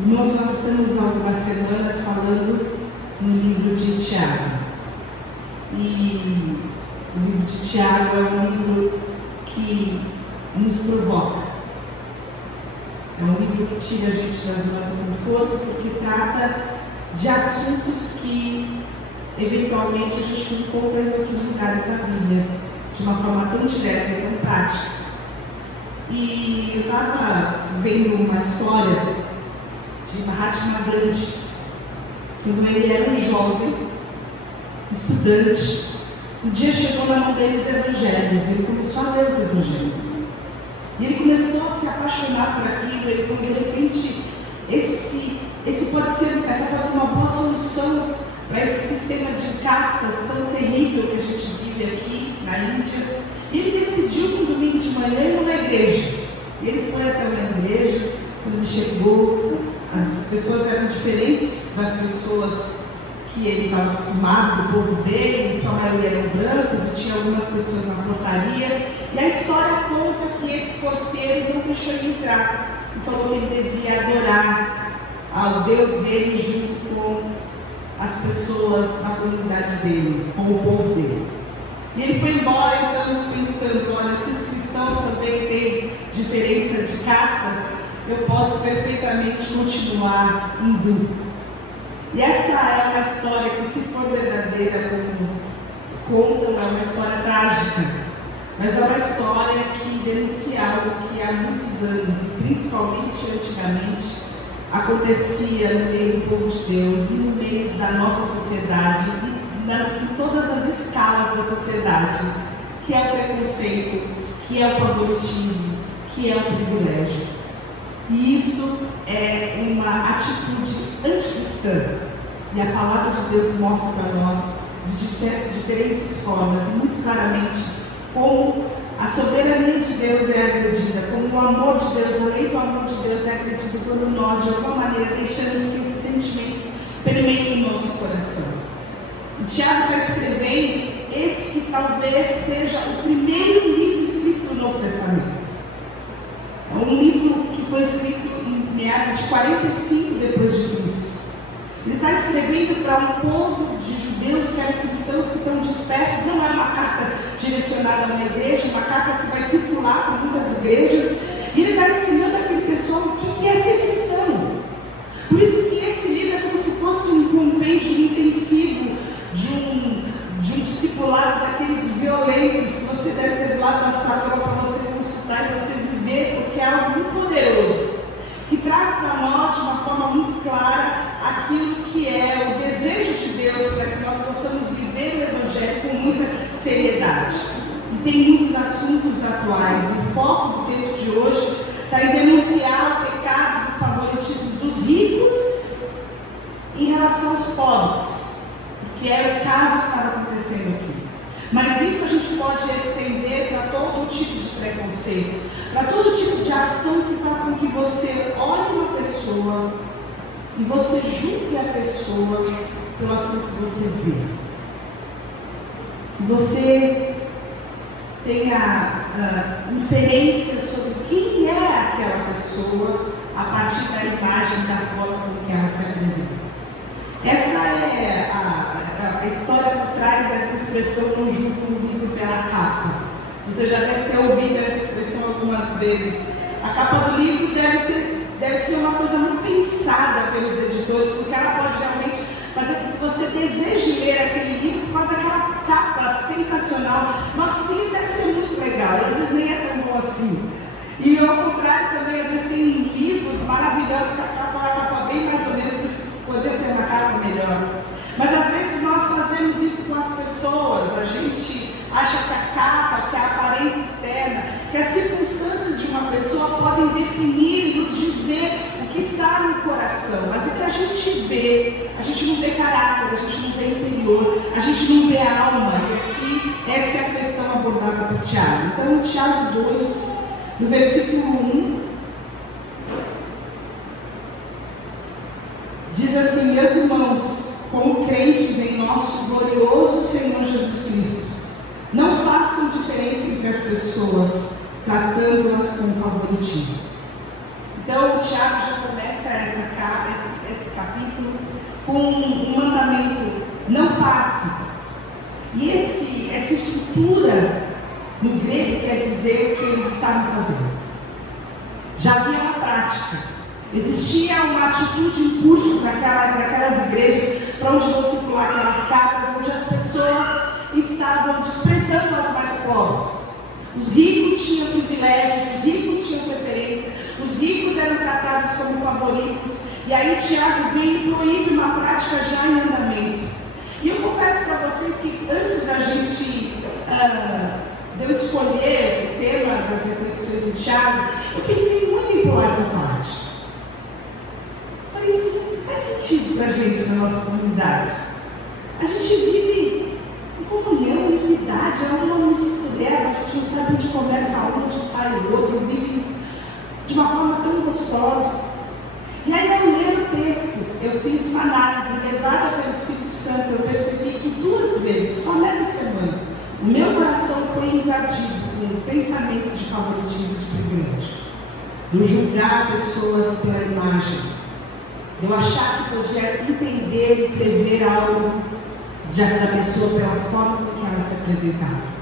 Irmãos, nós estamos há algumas semanas falando no livro de Tiago. E o livro de Tiago é um livro que nos provoca. É um livro que tira a gente da zona do conforto, porque trata de assuntos que eventualmente a gente não encontra em outros lugares da Bíblia, de uma forma tão direta e tão prática. E eu estava vendo uma história de Mahatma Gandhi, quando ele era um jovem estudante. Um dia chegou na mão dele os evangelhos, ele começou a ler os evangelhos. E ele começou a se apaixonar por aquilo. Ele falou, de repente, essa pode ser uma boa solução para esse sistema de castas tão terrível que a gente vive aqui na Índia. E ele decidiu, no domingo de manhã, ir numa igreja. E ele foi até uma igreja. Quando ele chegou, as pessoas eram diferentes das pessoas que ele estava acostumado, do povo dele. Em sua maioria eram brancos e tinha algumas pessoas na portaria. E a história conta que esse porteiro não deixou ele entrar e falou que ele devia adorar ao Deus dele junto com as pessoas da comunidade dele, com o povo dele. E ele foi embora, então, pensando, olha, se os cristãos também têm diferença de castas, eu posso perfeitamente continuar hindu. E essa é uma história que, se for verdadeira, como contam, é uma história trágica, mas é uma história que denuncia algo que há muitos anos, e principalmente antigamente, acontecia no meio do povo de Deus e no meio da nossa sociedade e em todas as escalas da sociedade, que é o preconceito, que é o favoritismo, que é o privilégio. E isso é uma atitude anticristã. E a palavra de Deus mostra para nós de diferentes formas e muito claramente como a soberania de Deus é agredida, como o amor de Deus, a lei do amor de Deus é agredida quando nós, de alguma maneira, deixamos que esses sentimentos permeiem o nosso coração. E Tiago está escrevendo esse que talvez seja o primeiro livro escrito no Novo Testamento. É um livro que foi escrito em meados de 45 depois de Cristo. Ele está escrevendo para um povo de judeus que eram cristãos que estão dispersos. Não é uma carta direcionada a uma igreja, uma carta que vai circular por muitas igrejas. E ele está ensinando aquele pessoal o que é ser cristão. Por isso que esse livro é como se fosse um compêndio intensivo de um discipulado daqueles violentos que você deve ter do lado da sua cama para você consultar e você viver, porque é algo muito poderoso, que traz para nós de uma forma muito clara aquilo que é o desejo de Deus para que nós possamos viver o Evangelho com muita seriedade. E tem muitos assuntos atuais. O foco do texto de hoje está em denunciar o pecado do favoritismo dos ricos em relação aos pobres, que era o caso que estava acontecendo aqui. Mas isso a gente pode estender para todo tipo de preconceito, para todo tipo de ação que faz com que você olhe uma pessoa e você julgue a pessoa pelo aquilo que você vê. Que você tenha inferências sobre quem é aquela pessoa a partir da imagem, da forma com que ela se apresenta. Essa é a história por trás dessa expressão, não julgo um livro pela capa. Você já deve ter ouvido essa expressão algumas vezes. A capa do livro deve ser uma coisa muito pensada pelos editores, porque ela pode realmente fazer com que você deseje ler aquele livro por causa daquela capa sensacional. Nossa, sim, deve ser muito legal, e às vezes nem é tão bom assim. E ao contrário também, às vezes tem livros maravilhosos que a capa é uma capa bem mais ou menos, podia ter uma capa melhor. Mas às vezes nós fazemos isso com as pessoas. A gente acha que a capa, que a aparência externa, que as circunstâncias de uma pessoa podem definir e nos dizer o que está no coração. Mas o que a gente vê, a gente não vê caráter, a gente não vê interior, a gente não vê alma. E aqui essa é a questão abordada por Tiago. Então, Tiago 2, no versículo 1, diz assim: meus irmãos, como crentes em nosso glorioso Senhor Jesus Cristo, não façam diferença entre as pessoas, tratando-as com favoritismo. Então, o Tiago já começa começa esse capítulo com um mandamento: não faça. E essa estrutura no grego quer dizer o que eles estavam fazendo. Já havia uma prática, existia uma atitude em curso naquelas igrejas para onde vão circular aquelas cartas, onde as pessoas estavam desprezando as mais pobres. Os ricos tinham privilégios, os ricos tinham preferência, os ricos eram tratados como favoritos. E aí Tiago vem e proíbe uma prática já em andamento. E eu confesso para vocês que antes da gente de eu escolher o tema das reflexões de Tiago, eu pensei muito em pular essa parte. Falei, isso não faz sentido para a gente na nossa comunidade. A gente vive em comunhão, em unidade, é uma mistureba, a gente não sabe onde começa um, onde sai o outro, vive de uma forma tão gostosa. E aí, ao ler o texto, eu fiz uma análise levada pelo Espírito Santo. Eu percebi que 2 vezes, só nessa semana, o meu coração foi invadido por pensamentos de favoritismo, de privilégio. De julgar pessoas pela imagem. De eu achar que podia entender e prever algo da pessoa pela forma com que ela se apresentava.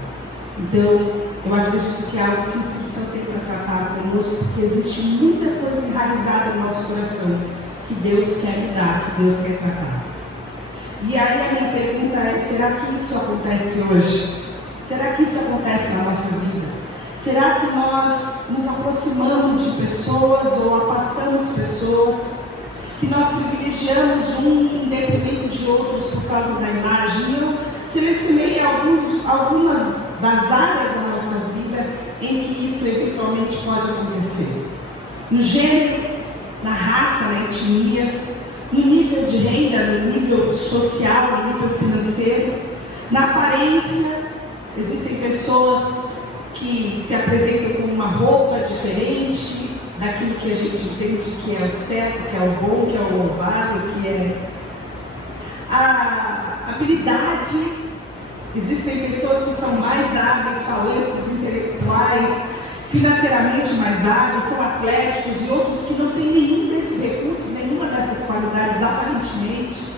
Então, eu acredito que é algo que o Espírito Santo tem para tratar conosco, porque existe muita coisa enraizada no nosso coração que Deus quer mudar, que Deus quer tratar. E aí a minha pergunta é: será que isso acontece hoje? Será que isso acontece na nossa vida? Será que nós nos aproximamos de pessoas ou afastamos pessoas? Que nós privilegiamos um em detrimento de outros por causa da imagem? Eu selecionei algumas das áreas da nossa vida em que isso eventualmente pode acontecer. No gênero, na raça, na etnia, no nível de renda, no nível social, no nível financeiro, na aparência. Existem pessoas que se apresentam com uma roupa diferente daquilo que a gente entende que é o certo, que é o bom, que é o louvável, que é a habilidade. Existem pessoas que são mais hábeis, falantes, intelectuais, financeiramente mais hábeis, são atléticos, e outros que não têm nenhum desses recursos, nenhuma dessas qualidades, aparentemente.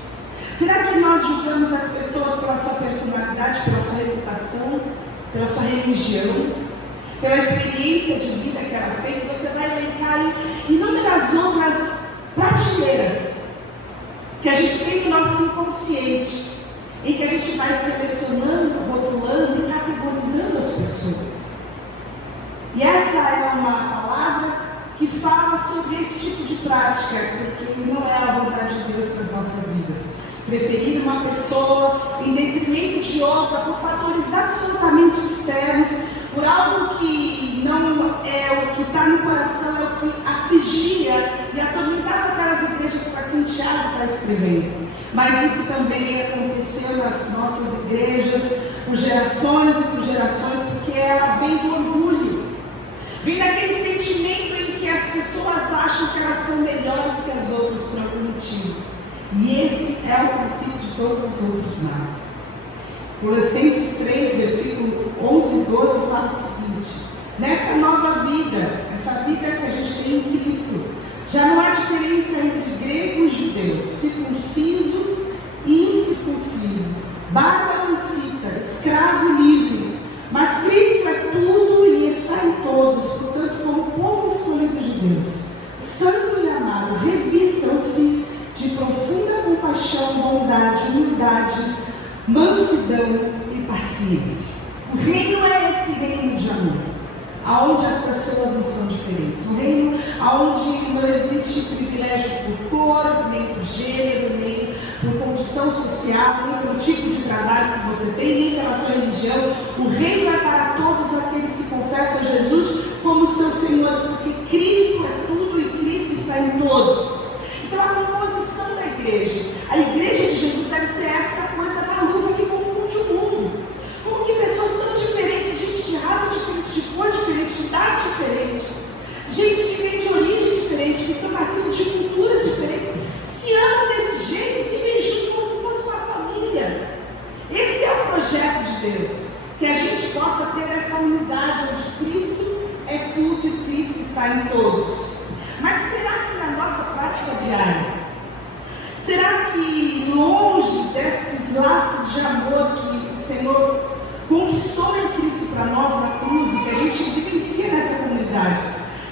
Será que nós julgamos as pessoas pela sua personalidade, pela sua reputação, pela sua religião, pela experiência de vida que elas têm? Que você vai elencar inúmeras outras prateleiras que a gente tem no nosso inconsciente, em que a gente vai selecionando, rotulando e categorizando as pessoas. E essa é uma palavra que fala sobre esse tipo de prática, porque não é a vontade de Deus para as nossas vidas. Preferir uma pessoa em detrimento de outra por fatores absolutamente externos, por algo que não é o que está no coração, é o que afligia e atormentava aquelas igrejas para quem Tiago está escrevendo. Mas isso também aconteceu nas nossas igrejas por gerações e por gerações, porque ela vem do orgulho, vem daquele sentimento em que as pessoas acham que elas são melhores que as outras por algum motivo. E esse é o princípio de todos os outros males. Colossenses 3, versículo 11 e 12 fala o seguinte: nessa nova vida, essa vida que a gente tem em Cristo, já não há diferença entre grego e judeu, circunciso e incircunciso, bárbaro e cita, escravo e livre, mas Cristo é tudo e está em todos. Portanto, como povo escolhido de Deus, santo e amado, revistam-se de profunda compaixão, bondade, humildade, mansidão e paciência. O reino é esse reino de amor, aonde as pessoas não são diferentes. Um reino aonde não existe privilégio por cor, nem por gênero, nem por condição social, nem pelo tipo de trabalho que você tem, nem pela sua religião. O reino é para todos aqueles que confessam Jesus como seus senhores, porque Cristo é tudo e Cristo está em todos. Então a composição da igreja, a igreja de Jesus deve ser essa coisa maluca que confunde o mundo. Como que pessoas tão diferentes, gente de raça diferente, de cor diferente, de idade diferente, gente que vem de origem diferente, que são nascidos de culturas diferentes, se amam desse jeito e vivem juntos como se fosse uma família. Esse é o projeto de Deus, que a gente possa ter essa unidade onde Cristo é tudo e Cristo está em todos. diária? Será que longe desses laços de amor que o Senhor conquistou em Cristo para nós na cruz e que a gente vivencia nessa comunidade,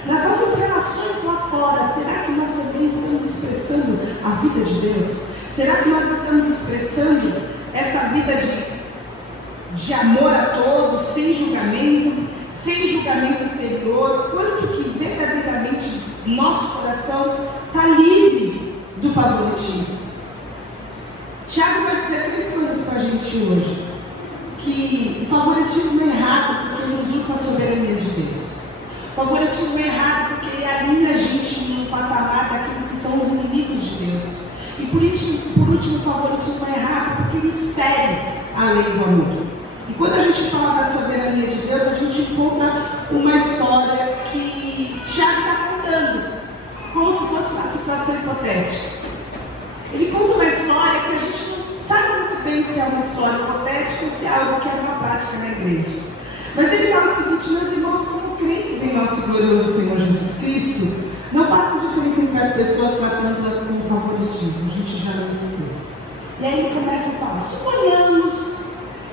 nas nossas relações lá fora, será que nós também estamos expressando a vida de Deus? Será que nós estamos expressando essa vida de amor a todos, sem julgamento exterior? Quanto que verdadeiramente nosso coração está livre do favoritismo? Tiago vai dizer 3 coisas para a gente hoje. Que o favoritismo é errado porque ele usurpa a soberania de Deus. O favoritismo é errado porque ele alinha a gente no patamar daqueles que são os inimigos de Deus. E por último, o favoritismo é errado porque ele fere a lei do amor. E quando a gente fala da soberania de Deus, a gente encontra uma história que Tiago está contando, como se fosse uma situação hipotética. Ele conta uma história que a gente não sabe muito bem se é uma história hipotética ou se é algo que é uma prática na igreja. Mas ele fala o seguinte: meus irmãos, como crentes em nosso glorioso Senhor Jesus Cristo, não façam diferença entre as pessoas tratando-as como favoritismo. A gente já leu esse texto. E aí ele começa a falar: suponhamos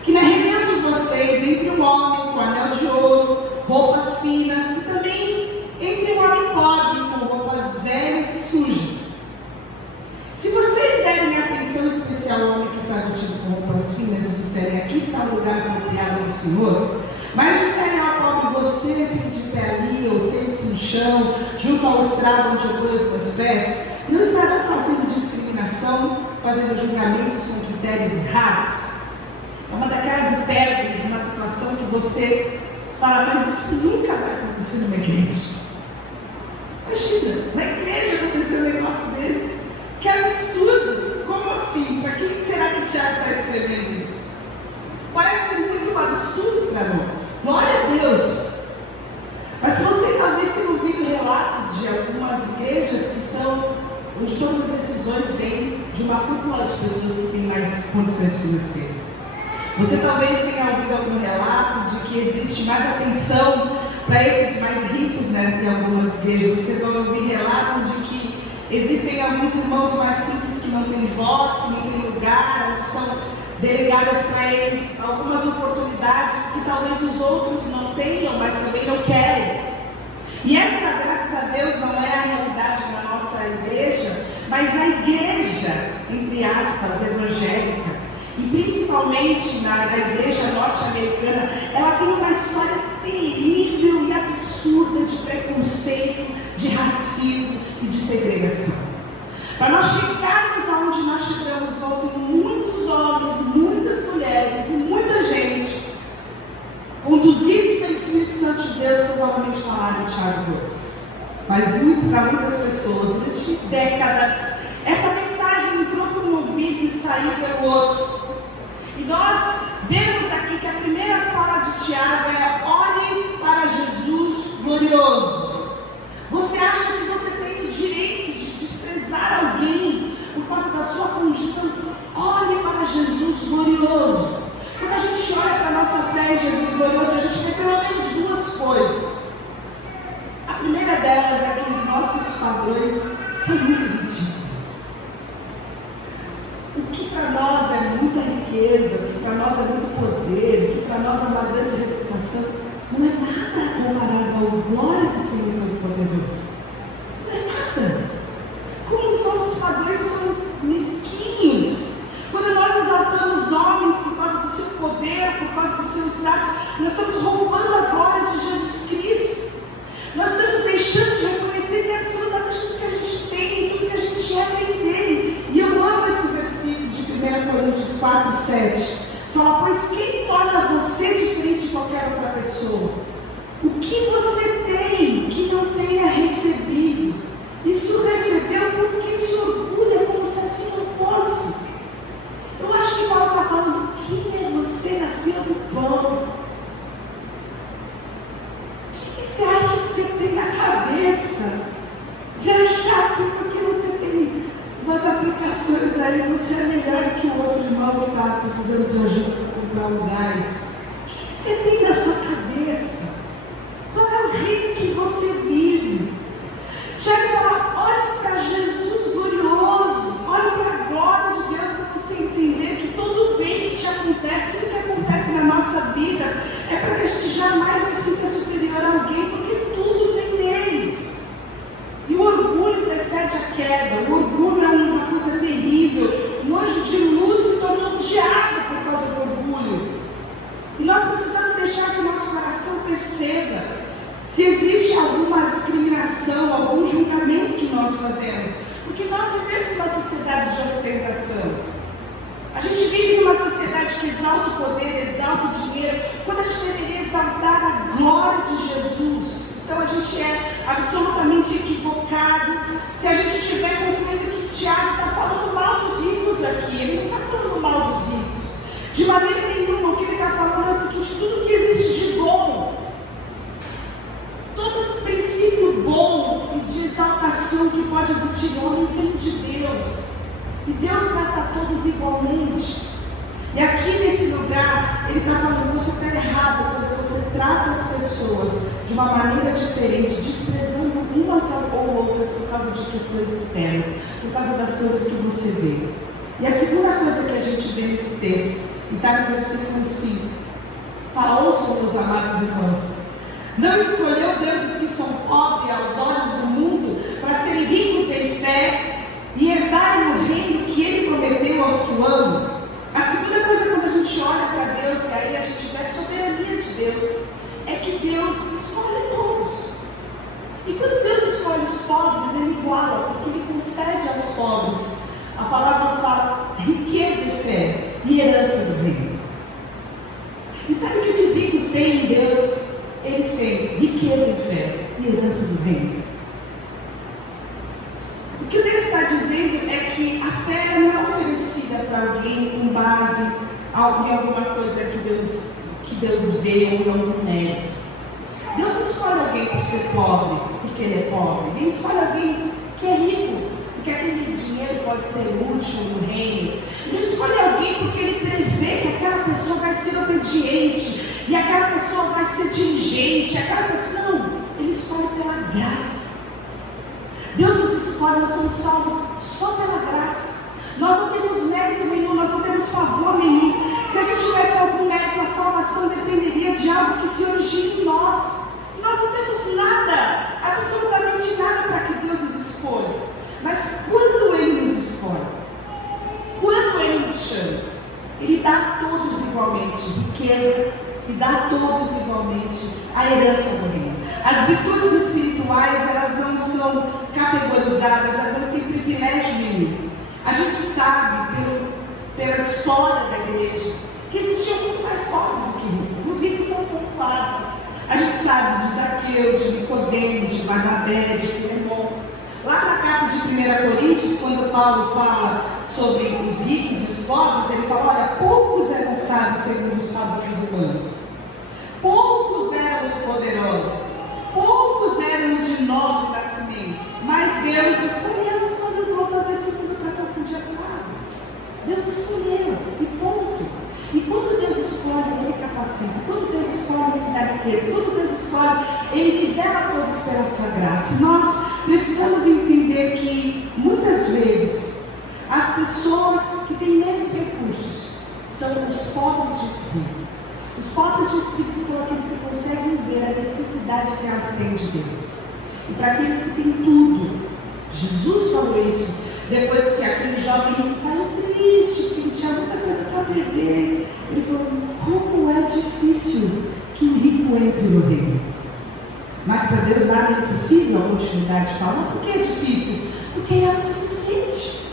que na reunião de vocês, entre um homem com anel de ouro, roupas finas, e também entre um homem pobre com roupas velhas e sujas. Se vocês derem atenção especial ao homem que está vestido com roupas finas e disserem: aqui está o lugar apropriado do Senhor, mas disserem ao pobre: você fique de pé ali, ou sente-se no chão, junto ao estrado onde eu ponho os meus pés, não estarão fazendo discriminação, fazendo julgamentos com critérios errados? É uma daquelas hipérboles, uma situação que você fala: mas isso nunca vai acontecer numa igreja. Imagina, na igreja acontecer um negócio desse. Que absurdo! Como assim? Para quem será que Tiago está escrevendo isso? Parece muito um absurdo para nós. Glória a Deus! Mas se você talvez tenha ouvido relatos de algumas igrejas que são onde todas as decisões vêm de uma cúpula de pessoas que têm mais condições financeiras. Você talvez tenha ouvido algum relato de que existe mais atenção para esses mais ricos, né, em algumas igrejas. Você vai ouvir relatos de que existem alguns irmãos mais simples que não têm voz, que não têm lugar, onde são delegadas para eles algumas oportunidades que talvez os outros não tenham, mas também não querem. E essa, graças a Deus, não é a realidade da nossa igreja, mas a igreja, entre aspas, evangélica, e principalmente na igreja norte-americana, ela tem uma história terrível e absurda de preconceito, de racismo e de segregação. Para nós chegarmos aonde nós chegamos ontem, muitos homens, muitas mulheres e muita gente, conduzidos pelo Espírito Santo de Deus, provavelmente falaram Tiago 2. Mas para muitas pessoas, durante décadas, essa mensagem entrou por um ouvido e saiu pelo outro. E nós vemos aqui que a primeira fala de Tiago é: olhe para Jesus glorioso. Você acha que você tem o direito de desprezar alguém por causa da sua condição? Olhe para Jesus glorioso. Quando a gente olha para a nossa fé em Jesus glorioso, a gente vê pelo menos 2 coisas. A primeira delas é que os nossos padrões são muito ridículos. O que para nós é muita riqueza, o que para nós é muito poder, o que para nós é uma grande reputação, não é nada comparado ao glória do Senhor Todo-Poderoso. Não é nada. Como os nossos padrões são mesquinhos. Quando nós exaltamos homens por causa do seu poder, por causa dos seus status, nós estamos roubando a glória de Jesus Cristo. Nós estamos deixando de reconhecer que absolutamente tudo que a gente tem e tudo que a gente é vem dele. E eu amo esse versículo de 1 Coríntios 4, 7. Fala: pois quem torna você diferente de qualquer outra pessoa? O que você tem que não tenha recebido? Isso recebeu porque se orgulha como se assim não fosse. Eu acho que Paulo está falando: quem é você na fila do pão? O que você acha que você tem na cabeça de achar que porque você tem umas aplicações aí, você é melhor que o outro irmão que está precisando de ajuda para comprar um gás? O que você tem na sua cabeça? Qual é o reino que você vive? Tiago fala: olhe para Jesus queda. O orgulho é uma coisa terrível. Um anjo de luz se tornou um diabo por causa do orgulho. E nós precisamos deixar que o nosso coração perceba se existe alguma discriminação, algum julgamento que nós fazemos. Porque nós vivemos numa sociedade de ostentação. A gente vive numa sociedade que exalta o poder, exalta o dinheiro, quando a gente deveria exaltar a glória de Jesus. Então a gente é absolutamente equivocado se a gente estiver concluindo que Tiago está falando mal dos ricos aqui. Ele não está falando mal dos ricos. De maneira nenhuma, o que ele está falando é o seguinte: tudo que existe de bom, todo princípio bom e de exaltação que pode existir no homem vem de Deus. E Deus trata todos igualmente. E aqui nesse lugar, ele está falando: você está errado quando você trata as pessoas de uma maneira diferente, desprezando umas ou outras por causa de questões externas, por causa das coisas que você vê. E a segunda coisa que a gente vê nesse texto, e está no versículo 5, fala: ouçam, meus amados irmãos, não escolheu Deus os que são pobres aos olhos do mundo para serem ricos em fé e herdarem o reino que Ele prometeu aos que o amam. A segunda coisa, quando a gente olha para Deus, e aí a gente vê a soberania de Deus, é que Deus escolhe todos. E quando Deus escolhe os pobres, Ele iguala, porque Ele concede aos pobres, a palavra fala, riqueza e fé e herança do reino. E sabe o que os ricos têm em Deus? Eles têm riqueza e fé e herança do reino. O que o texto está dizendo é que a fé não é oferecida para alguém com base em alguma coisa que Deus vê ou em algum mérito. Deus não escolhe alguém por ser pobre, porque ele é pobre. Ele escolhe alguém que é rico, porque aquele dinheiro pode ser útil no reino. Ele escolhe alguém porque ele prevê que aquela pessoa vai ser obediente, e aquela pessoa vai ser diligente, aquela pessoa... Não, ele escolhe pela graça. Deus nos escolhe, nós somos salvos só pela graça. Nós não temos mérito nenhum, nós não temos favor nenhum. Se a gente tivesse algum mérito, a salvação dependeria de algo que se origina em nós. Nós não temos nada, absolutamente nada para que Deus nos escolha. Mas quando Ele nos escolhe, quando Ele nos chama, Ele dá a todos igualmente riqueza e dá a todos igualmente a herança do reino. As virtudes espirituais, elas não são categorizadas, elas não têm privilégio nenhum. A gente sabe, pela história da igreja, que existiam muito mais pobres do que ricos. Os ricos são pontuados. A gente sabe de Zaqueu, de Nicodemos, de Barnabé, de Filemon. Lá na carta de 1 Coríntios, quando Paulo fala sobre os ricos e os pobres, ele fala: olha, poucos eram sábios segundo os padrões humanos, poucos eram os poderosos, poucos eram os de nobre nascimento, mas Deus escolheu as coisas loucas desse mundo para confundir as sábias. Deus escolheu, e ponto. E quando Deus escolhe, Ele capacita. Quando Deus escolhe, Ele dá riqueza. Quando Deus escolhe, Ele libera todos pela sua graça. Nós precisamos entender que, muitas vezes, as pessoas que têm menos recursos são os pobres de espírito. Os pobres de espírito são aqueles que conseguem ver a necessidade que elas têm de Deus. E para aqueles que têm tudo, Jesus falou isso depois que aquele jovem rico saiu triste, porque ele tinha muita coisa para perder. Ele falou: como é difícil que o rico entre no reino. Mas para Deus nada é impossível. A continuidade fala: por que é difícil? Porque é o suficiente.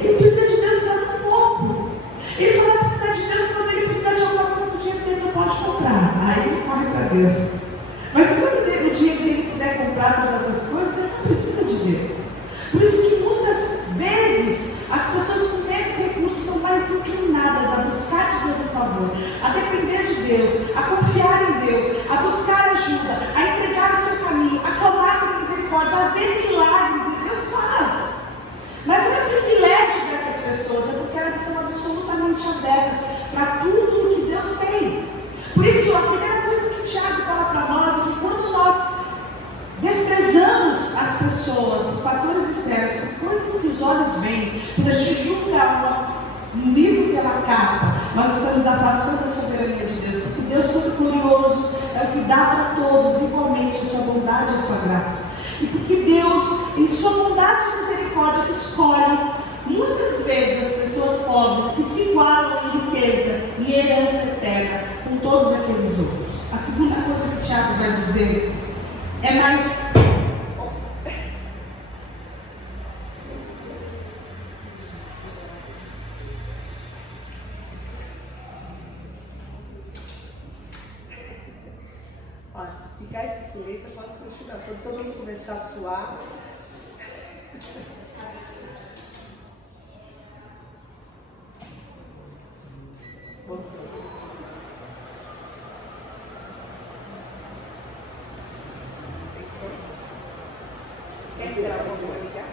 Ele precisa de Deus para um pouco. Ele só vai precisar de Deus quando ele precisar de alguma coisa que o dinheiro dele não pode comprar. Aí ele corre para Deus. Mas quando o dinheiro dele puder comprar todas as coisas, ele não precisa de Deus. Por isso que muitas vezes as pessoas com menos recursos são mais inclinadas a buscar de Deus a favor, a depender de Deus, a confiar em Deus, a buscar ajuda, a entregar o seu caminho, a clamar por misericórdia, a ver milagres, e Deus faz. Mas não é privilégio dessas pessoas, é porque elas estão absolutamente abertas para tudo o que Deus tem. Por isso, a primeira coisa que Tiago fala para nós é que quando nós desprezamos as pessoas por fatores externos, por coisas que os olhos veem, quando a gente julga um livro pela capa, nós estamos afastando a soberania de Deus, porque Deus todo glorioso é o que dá para todos igualmente a sua bondade e a sua graça. E porque Deus, em sua bondade e misericórdia, escolhe muitas vezes as pessoas pobres que se igualam em riqueza e herança eterna com todos aqueles outros. A segunda coisa que Tiago vai dizer é mais... Olha, se ficar esse silêncio, eu posso continuar. Quando todo mundo começar a suar... Quer esperar um pouco ligar?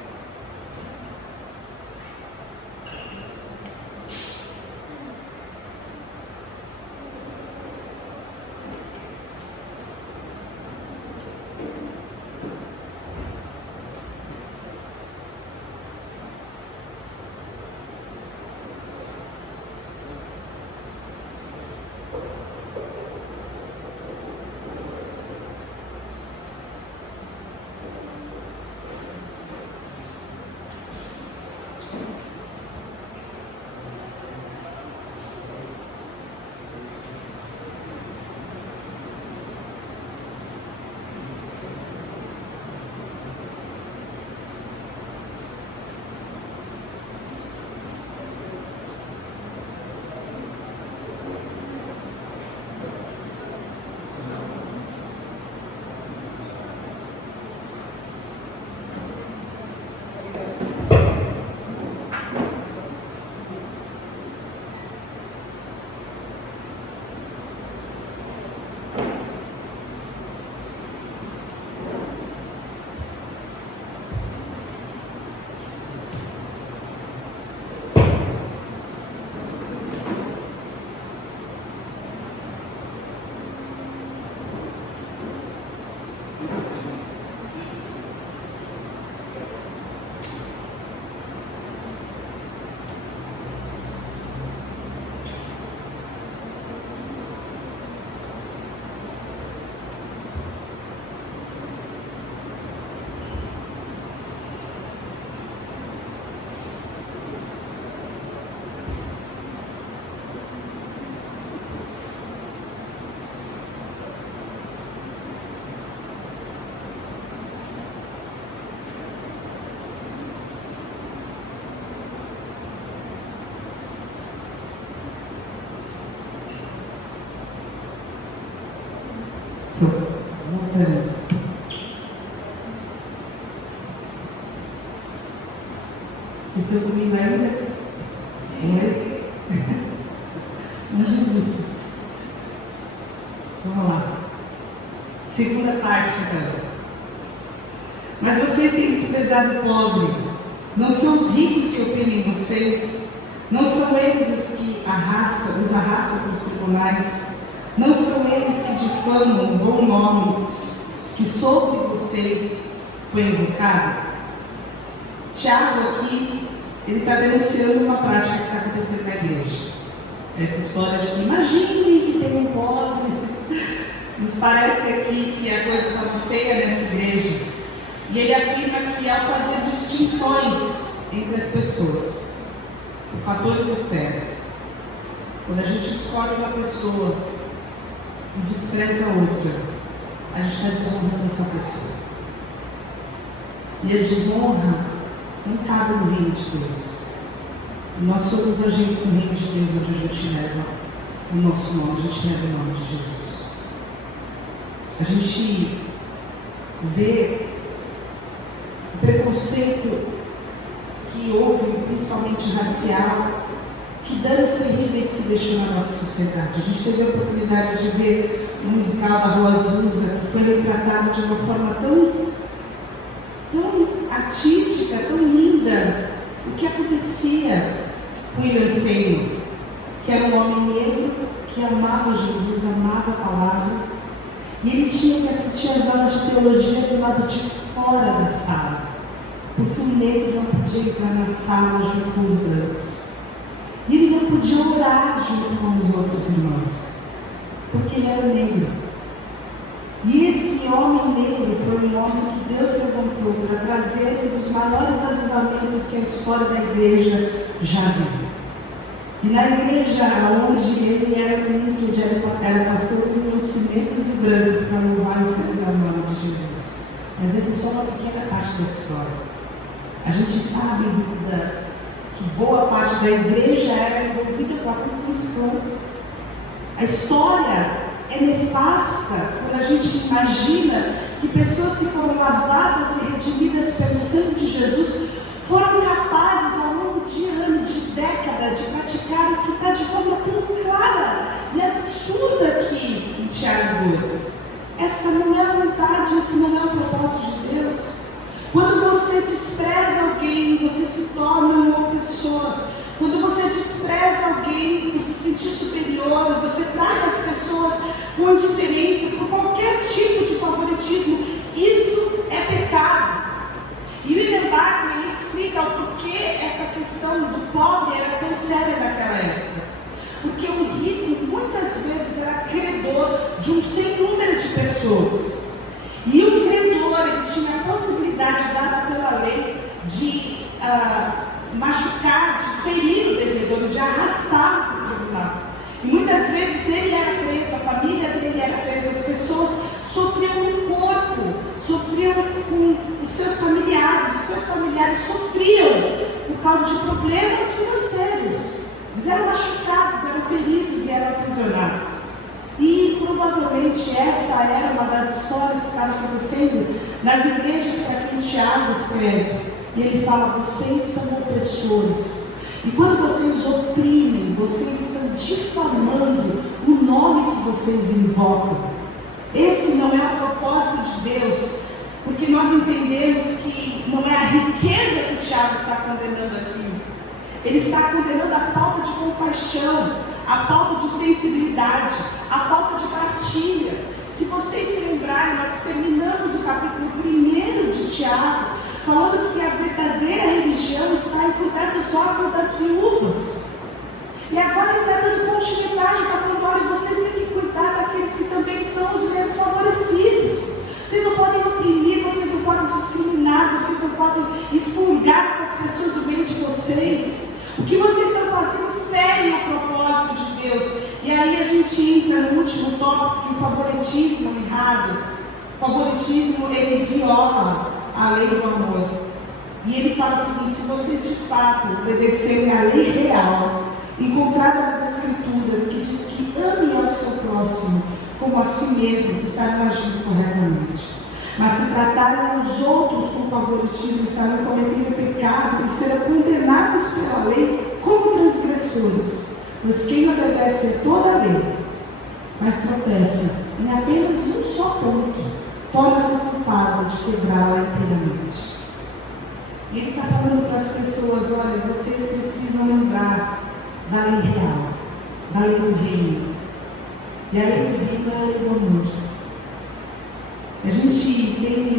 Voltamos. Vocês estão comigo ainda? Oi? Não desista. Vamos lá. Segunda parte, então. Mas vocês têm se pesado pobre. Não são os ricos que oprimem vocês. Não são eles os que os arrastam para os tribunais. Não são eles que difamam o bom nome que sobre vocês foi invocado? Tiago aqui, ele está denunciando uma prática que está acontecendo na igreja. Essa história de que imaginem que tem um pobre. Nos parece aqui que a coisa estava feia nessa igreja. E ele afirma que ao fazer distinções entre as pessoas, por fatores externos, quando a gente escolhe uma pessoa e despreza a outra, a gente está desonrando essa pessoa. E a desonra não cabe no reino de Deus. E nós somos agentes do reino de Deus, onde a gente leva o nosso nome, a gente leva o nome de Jesus. A gente vê o preconceito que houve, principalmente racial, que danos terríveis que deixou na nossa sociedade. A gente teve a oportunidade de ver o musical da Rua Azusa, que foi retratado de uma forma tão artística, tão linda, o que acontecia com William Seymour, que era um homem negro que amava Jesus, amava a palavra, e ele tinha que assistir às aulas de teologia do lado de fora da sala, porque o negro não podia entrar na sala junto com os brancos. E ele não podia orar junto com os outros irmãos, porque ele era negro. E esse homem negro foi um homem que Deus levantou para trazer um dos maiores avivamentos que a história da igreja já viu. E na igreja onde ele era ministro, era pastor, uniam-se negros e brancos para louvar e celebrar o nome de Jesus. Mas essa é só uma pequena parte da história. A gente sabe que boa parte da igreja era envolvida com a Ku Klux Klan. A história é nefasta quando a gente imagina que pessoas que foram lavadas e redimidas pelo sangue de Jesus foram capazes ao longo de anos, de décadas, de praticar o que está de forma tão clara e absurda aqui em Tiago 2. Essa não é a vontade, esse não é o propósito de Deus. Quando você despreza alguém, você se torna uma pessoa. Quando você despreza alguém por se sentir superior, você trata as pessoas com indiferença, por qualquer tipo de favoritismo, isso é pecado. E o William Barclay explica o porquê essa questão do pobre era tão séria naquela época. Porque o rico muitas vezes era credor de um sem número de pessoas. E o credor ele tinha a possibilidade dada pela lei de machucar, de ferir o devedor, de arrastá-lo para o tribunal. E muitas vezes ele era preso, a família dele era presa, as pessoas sofriam no corpo, sofriam com os seus familiares sofriam por causa de problemas financeiros. Eles eram machucados, eram feridos e eram aprisionados. E provavelmente essa era uma das histórias que estava acontecendo nas igrejas para quem Tiago escreve. E ele fala: vocês são opressores. E quando vocês oprimem, vocês estão difamando o nome que vocês invocam. Esse não é o propósito de Deus, porque nós entendemos que não é a riqueza que o Tiago está condenando aqui. Ele está condenando a falta de compaixão, a falta de sensibilidade, a falta de partilha. Se vocês se lembrarem, nós terminamos o capítulo 1 de Tiago, falando que a verdadeira religião está em cuidar dos órfãos das viúvas. E agora ele está dando continuidade, está falando: olha, vocês têm que cuidar daqueles que também são os menos favorecidos. Vocês não podem oprimir, vocês não podem discriminar, vocês não podem expurgar essas pessoas do meio de vocês. O que vocês estão fazendo fere o propósito de Deus. E aí a gente entra no último tópico, que o favoritismo errado. O favoritismo, ele viola a lei do amor. E ele fala o seguinte: se vocês de fato obedecerem à lei real, encontrada nas Escrituras, que diz que ame ao seu próximo como a si mesmo, estarão agindo corretamente. Mas se tratarem os outros com favoritismo, estarão cometendo pecado e serão condenados pela lei como transgressores. Pois quem obedece toda a lei, mas tropeça em apenas um só ponto, torna-se culpado de quebrá-la inteiramente. E ele está falando para as pessoas: olha, vocês precisam lembrar da lei real, da lei do reino. E a lei do reino é a lei do amor. A gente tem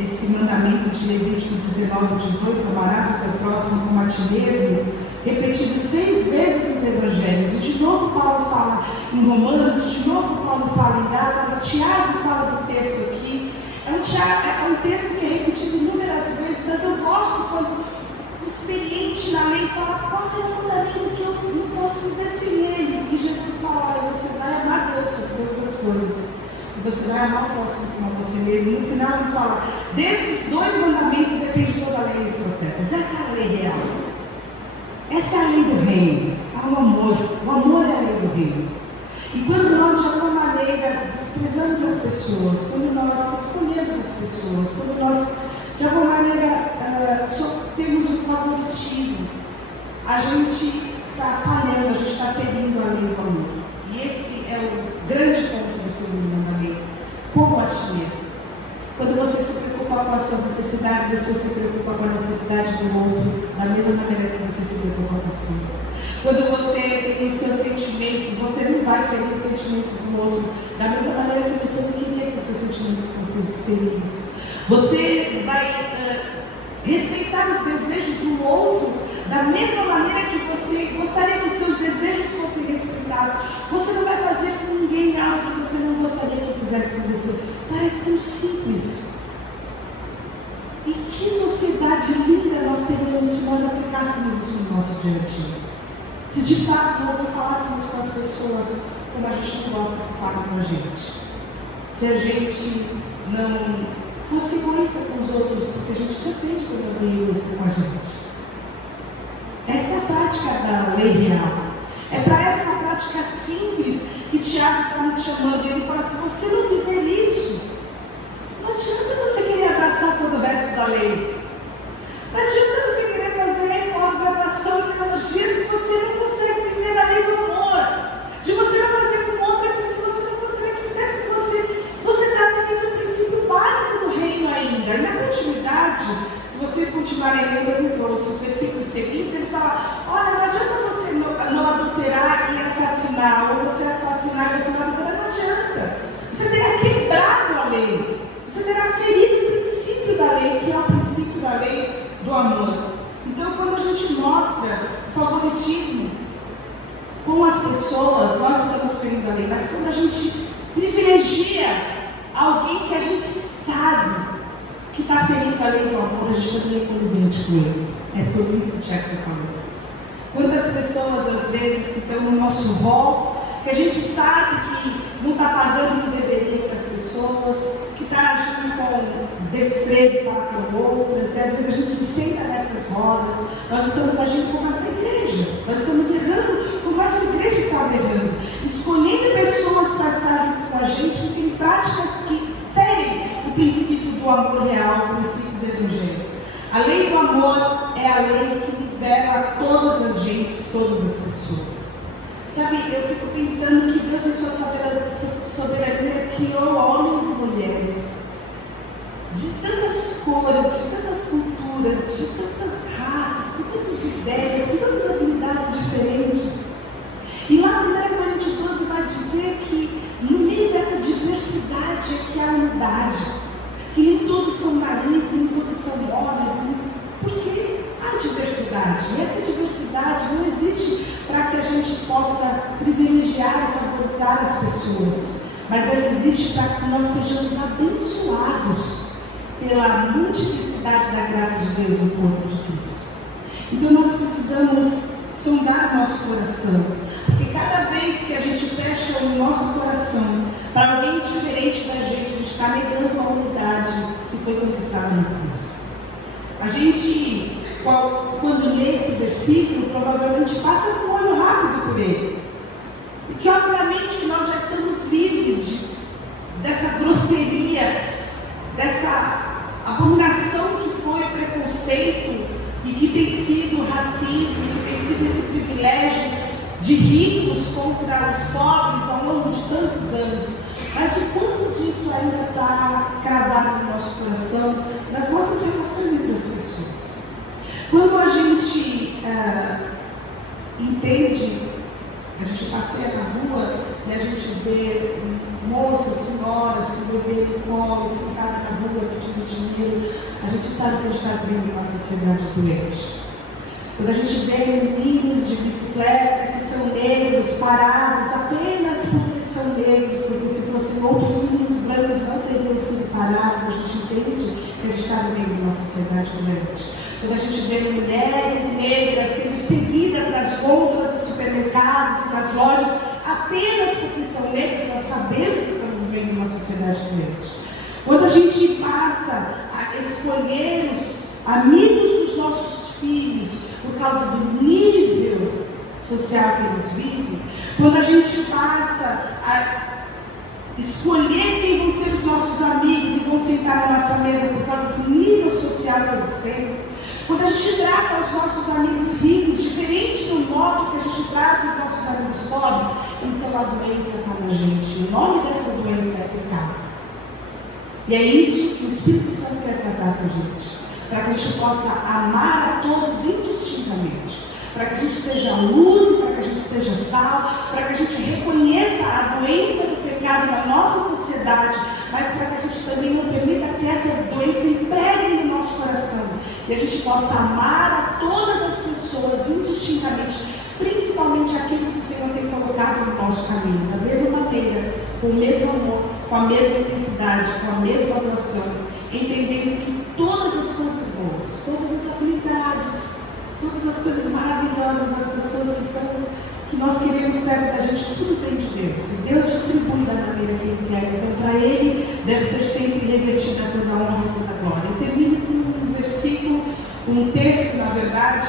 esse mandamento de Levítico 19:18, amarás o teu próximo como a ti mesmo, repetido 6 vezes nos evangelhos. E de novo Paulo fala em Romanos, de novo Paulo fala em Gálatas, Tiago fala do texto aqui. É um texto que é repetido inúmeras vezes, mas eu gosto quando o experiente na lei fala: qual é o mandamento que eu não posso viver sem ele? E Jesus fala: olha, você vai amar Deus sobre todas as coisas, e você vai amar o próximo como a você mesmo. E no final ele fala: desses 2 mandamentos depende toda a lei dos profetas. Essa é a lei real. Essa é a lei do reino. Há o amor. O amor é a lei do reino. E quando nós de alguma maneira desprezamos as pessoas, quando nós escolhemos as pessoas, quando nós de alguma maneira só temos um favoritismo, a gente está falhando, a gente está ferindo a lei do amor. E esse é o grande ponto do segundo mandamento: como a ti mesmo. Quando você se preocupa com as suas necessidades, você se preocupa com a necessidade do outro, da mesma maneira que você se preocupa com a sua. Quando você tem os seus sentimentos, você não vai ferir os sentimentos do outro, da mesma maneira que você não queria que os seus sentimentos fossem feridos. Você vai respeitar os desejos do outro da mesma maneira que você gostaria que os seus desejos fossem respeitados. Você não vai fazer com ninguém algo que você não gostaria que fizesse quisesse convencer. Parece tão simples. E que sociedade linda nós teríamos se nós aplicássemos isso no nosso dia a dia. Se de fato nós não falássemos com as pessoas como a gente não gosta que falem com a gente. Se a gente não fosse egoísta com os outros, porque a gente se ofende quando alguém é egoísta com a gente. Essa é a prática da lei real. É para essa prática simples que Tiago está nos chamando. E ele fala assim: você não viver isso, não adianta você querer abraçar todo o resto da lei. Não adianta você querer fazer pós-graduação em teologia se você não consegue viver a lei do amor. De você não fazer com o outro aquilo que você não gostaria que fizesse com você. Você está vivendo o princípio básico do reino ainda. E na continuidade, se vocês continuarem lendo os versículos seguintes, ele fala: olha, não adianta você não adulterar e assassinar, ou você assassinar e você não adulterar, não adianta. Você terá quebrado a lei. Você terá ferido o princípio da lei, que é o princípio da lei do amor. Então, quando a gente mostra o favoritismo com as pessoas, nós estamos ferindo a lei. Mas quando a gente privilegia alguém que a gente sabe que está ferindo a lei do amor, a gente também é conivente com eles. É sobre isso que o Tiago está falando. Quantas pessoas, às vezes, que estão no nosso rol, que a gente sabe que não está pagando o que deveria para as pessoas, que está agindo com desprezo para com outras, e às vezes a gente se senta nessas rodas. Nós estamos agindo como essa igreja, nós estamos errando como essa igreja está errando, escolhendo pessoas para estar junto com a gente em práticas que ferem o princípio do amor real, o princípio do evangelho. A lei do amor é a lei que libera todas as gentes, todas as pessoas. Sabe, eu fico pensando que Deus, em sua soberania, criou homens e mulheres de tantas cores, de tantas culturas, de tantas raças, com tantas ideias, com tantas habilidades diferentes. E lá no 1 Coríntios 12 vai dizer que no meio dessa diversidade é que há unidade. Que nem todos são nariz, nem todos são olhos, porque há diversidade. E essa diversidade não existe para que a gente possa privilegiar e favoritar as pessoas, mas ela existe para que nós sejamos abençoados pela multiplicidade da graça de Deus no corpo de Cristo. Então nós precisamos sondar o nosso coração, porque cada vez que a gente fecha o nosso coração para alguém diferente da gente está negando a unidade que foi conquistada na cruz. A gente, quando lê esse versículo, provavelmente passa com o olho rápido por ele. Porque obviamente que nós já estamos livres dessa grosseria, dessa abominação que foi o preconceito e que tem sido o racismo, que tem sido esse privilégio de ricos contra os pobres ao longo de tantos anos. Mas o quanto disso ainda está cravado no nosso coração, nas nossas relações entre as pessoas. Quando a gente entende, a gente passeia na rua e a gente vê moças, senhoras com o bebê no colo, sentadas na rua pedindo dinheiro, a gente sabe que a gente está vivendo uma sociedade doente. Quando a gente vê meninos de bicicleta que são negros, parados apenas porque são negros, porque se fossem outros meninos brancos não teriam sido parados, a gente entende que a gente está vivendo uma sociedade doente. Quando a gente vê mulheres negras sendo seguidas nas gôndolas dos supermercados e nas lojas apenas porque são negras, nós sabemos que estamos vivendo uma sociedade doente. Quando a gente passa a escolher os amigos dos nossos filhos por causa do nível social que eles vivem, quando a gente passa a escolher quem vão ser os nossos amigos e vão sentar na nossa mesa por causa do nível social que eles têm, quando a gente trata os nossos amigos ricos diferente do modo que a gente trata os nossos amigos pobres, então a doença está na gente. O nome dessa doença é pecado. E é isso que o Espírito Santo quer tratar com a gente, para que a gente possa amar a todos indistintamente, para que a gente seja luz, para que a gente seja sal, para que a gente reconheça a doença do pecado na nossa sociedade, mas para que a gente também não permita que essa doença impregne no nosso coração e a gente possa amar a todas as pessoas indistintamente, principalmente aqueles que o Senhor tem colocado no nosso caminho, da mesma maneira, com o mesmo amor com a mesma intensidade, com a mesma atuação, entendendo que todas as coisas boas, todas as habilidades, todas as coisas maravilhosas das pessoas que nós queremos perto da gente, tudo vem de Deus. E Deus distribui da maneira que Ele quer. Então, para Ele, deve ser sempre revertida toda a honra e toda a glória. Eu termino com um versículo, um texto, na verdade,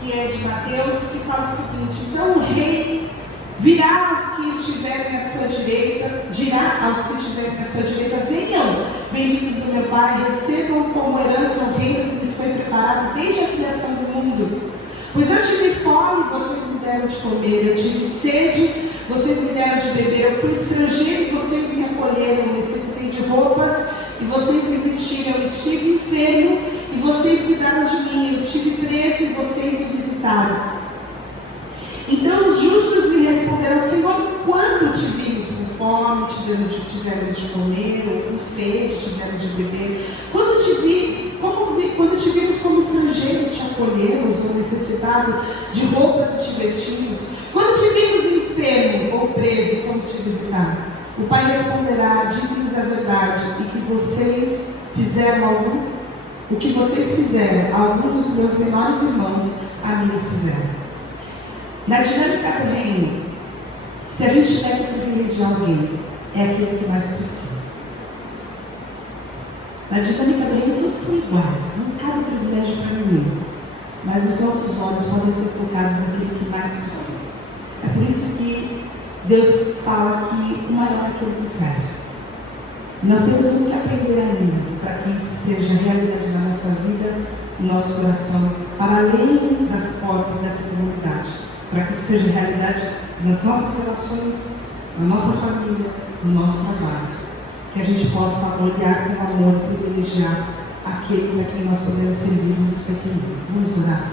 que é de Mateus, que fala o seguinte: então o rei virá aos que estiverem à sua direita, dirá aos que estiverem à sua direita: venham, benditos do meu Pai, recebam como herança o reino que lhes foi preparado desde a criação do mundo. Pois eu tive fome, vocês me deram de comer, eu tive sede, vocês me deram de beber, eu fui estrangeiro e vocês me acolheram, necessitei de roupas e vocês me vestiram, eu estive enfermo e vocês cuidaram de mim, eu estive preso e vocês me visitaram. Então os justos lhe responderam: Senhor, quando te vimos com fome, tivemos de comer, ou com sede, tivemos de beber? Quando te vimos como estrangeiro, te acolhemos, ou necessitado de roupas e te vestimos? Quando te vimos enfermo ou preso, fomos te visitar? O Pai responderá: digo-lhes a verdade, e que vocês fizeram o que vocês fizeram a algum dos meus menores irmãos, a mim fizeram. Na dinâmica do reino, se a gente tiver que privilegiar alguém, é aquele que mais precisa. Na dinâmica do reino, todos são iguais, não cabe privilégio para nenhum. Mas os nossos olhos podem ser focados naquele que mais precisa. É por isso que Deus fala que o maior é aquele que serve. Nós temos muito que aprender ainda, para que isso seja realidade na nossa vida, no nosso coração, para além das portas dessa comunidade. Para que isso seja realidade nas nossas relações, na nossa família, no nosso trabalho. Que a gente possa olhar com amor e privilegiar aquele para quem nós podemos servir nos pequenos. Vamos orar.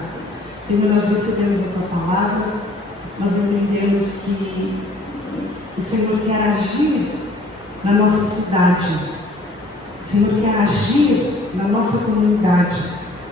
Senhor, nós recebemos a Tua palavra, nós entendemos que o Senhor quer agir na nossa cidade, o Senhor quer agir na nossa comunidade.